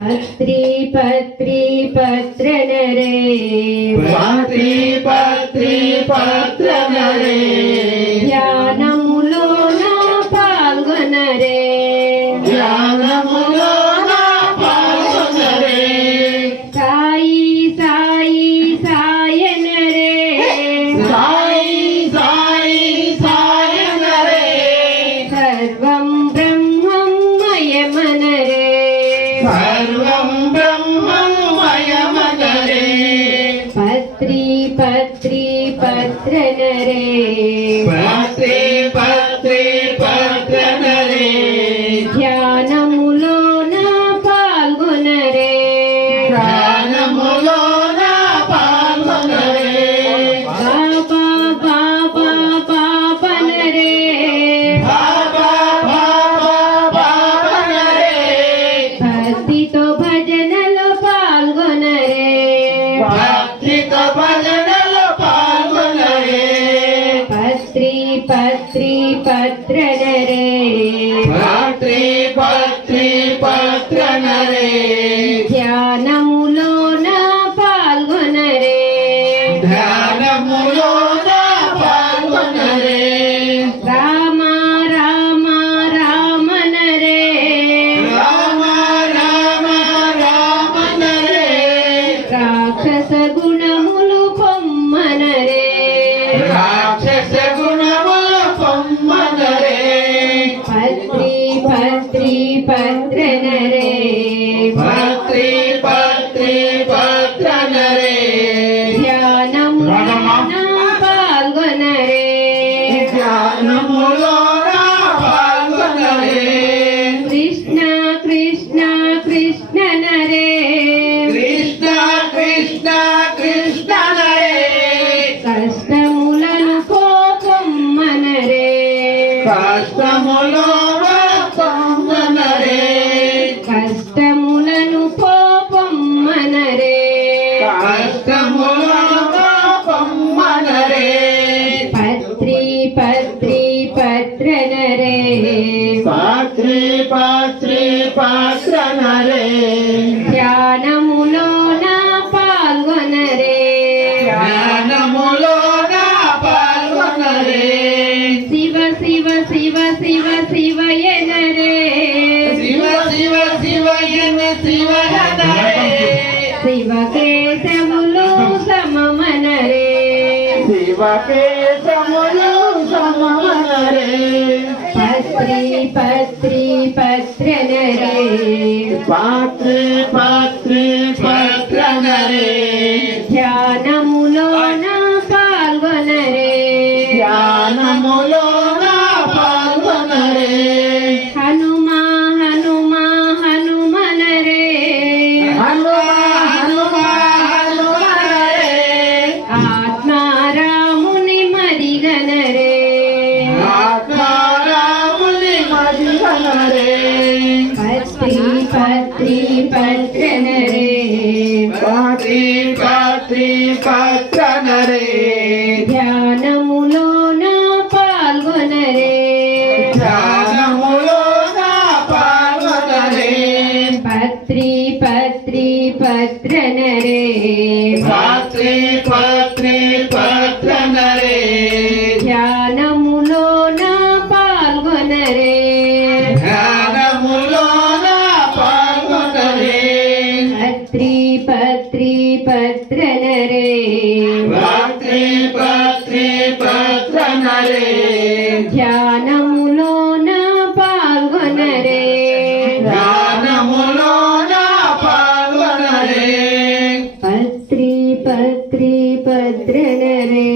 పత్రి పత్రి పత్రనరే పత్రి పత్రి పత్రనరే ధ్యానములోన పాల్గొనరే ధ్యానములోన పాల్గొనరే సాయి సాయి సాయనరే సాయి సాయి సాయనరే సర్వం బ్రహ్మమయమనరే సర్వం బ్రహ్మమయమనరే పత్రి పత్రి పత్రనరే పత్రి పత్రి పత్రనరే ధ్యానములోన పాల్గొనరే ధ్యానములోన పాల్గొనరే బాబా బాబా బాబనరే బాబా బాబా బాబనరే భక్తితో భజనలో పాల్గొనరే భక్తితో భజనలో పాల్గొనరే పత్రి పత్రి పత్రనరే పత్రి పత్రి పత్రనరే ధ్యానములోన పాల్గొనరే ధ్యానములోన పాల్గొనరే రామ రామ రామనరే రామ రామ రామనరే రాక్షస గుణములు పొమ్మనరే రాక్షస గుణములు పొమ్మనరే పత్రి పత్రి పత్రనరే పత్రి పత్రి పత్రనరే ధ్యానములోన పాల్గొనరే ధ్యానములోన పాల్గొనరే కృష్ణ కృష్ణ కృష్ణనరే కృష్ణ కృష్ణ కృష్ణనరే కష్టములను కోపమ్మనరే కష్టములో పొమ్మనరే కష్టములను కోపమ్మనరే కష్టములో పొమ్మనరే పత్రి పత్రి పత్రనరే పత్రి పత్రి పత్రనరే ధ్యానములోన పాల్గొనరే ధ్యానములోన పాల్గొనరే శివ శివ శివ శివ శివయనరే శివ శివ శివయన శివయనరే శివకేశములు సమమనరే శివకేశములు సమమనరే పత్రి పత్రి పత్రనరే పత్రి పత్రి పత్రనరే ధ్యానములోన పాల్గొనరే ధ్యానములోన పాల్గొనరే హనుమ హనుమ హనుమనరే హనుమ హనుమ హనుమనరే ఆత్మారాముని మదిగనరే ఆత్మారాముని మదిగనరే పత్రి పత్రి పత్రనరే పత్రి పత్రి పత్రనరే ధ్యానములోన పాల్గొనరే ధ్యానములోన పాల్గొనరే పత్రి పత్రి పత్రనరే పత్రి పత్రి పత్రనరే ధ్యానములోన పాల్గొనరే ధ్యానములోన పాల్గొనరే పత్రి పత్రి పత్రనరే పత్రి పత్రి పత్రనరే ధ్యానములోన పాల్గొనరే ధ్యానములోన పాల్గొనరే పత్రి పత్రి పత్రనరే